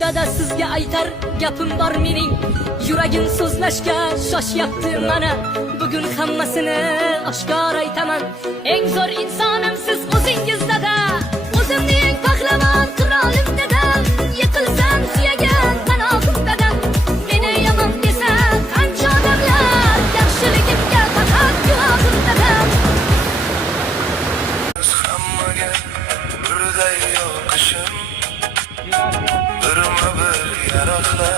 Dada sizga aytar gapim bor mening, yuragim so'zlashga shoshyapti mana. Bugun hammasini oshkor aytaman. Eng zo'r insonim siz o'zingiz dada. O'zimni eng pahlavon qirolim dadam. Yiqilsam suyagan panohim dadam. Meni yomon desa qancha odamlar, yaxshiligimga faqat guvohim dadam. Hammaga birday yoqishim, birma bir yaroqlar